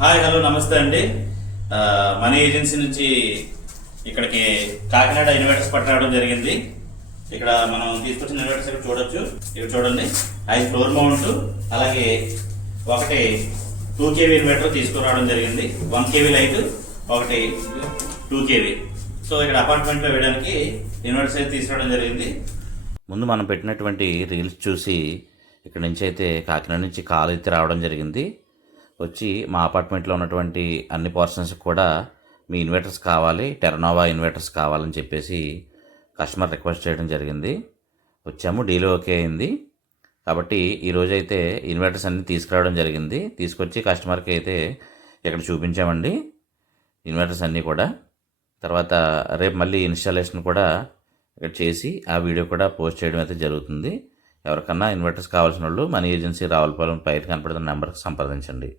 Hi hello నమస్తే అండి. Money agency నుంచి ఇక్కడికి కాకినాడ ఇన్వర్టర్స్ పట్టడం జరిగింది. ఇక్కడ మనం తీసుకొచ్చిన ఇన్వర్టర్స్ ఇక్కడ చూడొచ్చు. ఇక్కడ చూడండి. ఐదు ఫ్లోర్ మౌంట్ అలాగే ఒకటి టూ కేవీ ఇన్వర్టర్ తీసుకురావడం జరిగింది. వన్ కేవీ లైట్ ఒకటి టూ కేవీ సో ఇక్కడ అపార్ట్మెంట్లో వేయడానికి ఇన్వర్టర్స్ అయితే తీసుకురావడం జరిగింది. ముందు మనం పెట్టినటువంటి రీల్స్ చూసి ఇక్కడ నుంచి అయితే కాకినాడ నుంచి కాల్ అయితే రావడం జరిగింది. వచ్చి మా అపార్ట్మెంట్లో ఉన్నటువంటి అన్ని పర్సన్స్ కూడా మీ ఇన్వర్టర్స్ కావాలి టెర్నోవా ఇన్వర్టర్స్ కావాలని చెప్పేసి కస్టమర్ రిక్వెస్ట్ చేయడం జరిగింది. వచ్చాము డీల్ ఓకే అయింది. కాబట్టి ఈరోజు అయితే ఇన్వర్టర్స్ అన్ని తీసుకురావడం జరిగింది. తీసుకొచ్చి కస్టమర్కి అయితే ఇక్కడ చూపించామండి ఇన్వర్టర్స్ అన్నీ కూడా. తర్వాత రేపు మళ్ళీ ఇన్స్టాలేషన్ కూడా ఇక్కడ చేసి ఆ వీడియో కూడా పోస్ట్ చేయడం అయితే జరుగుతుంది. ఎవరికన్నా ఇన్వర్టర్స్ కావాల్సిన వాళ్ళు మన ఏజెన్సీ రావులపాలెం పైన కనపడుతున్న నెంబర్కి సంప్రదించండి.